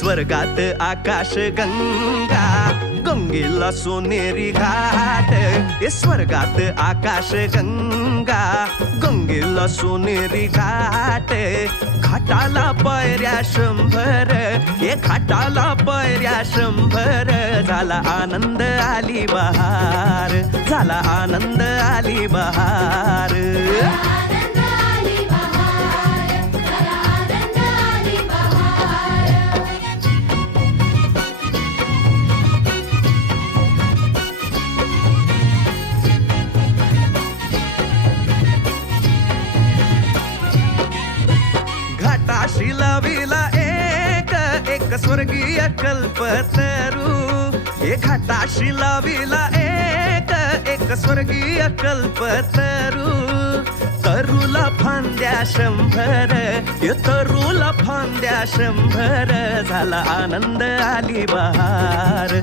स्वर्गात आकाश गंगा गंगेला सोनेरी घाट स्वर्गात आकाश गंगा गंगेला सोनेरी घाट घाटाला पायऱ्या 100 घाटाला पायऱ्या 100 झाला आनंद आली बहार झाला आनंद आली बहार घाटाशी लाविला एक स्वर्गीय कल्पतरू घाटाशी लाविला एक स्वर्गीय कल्पतरू तरुला फांद्या 100 तरुला फांद्या 100 झाला आनंद आली बहार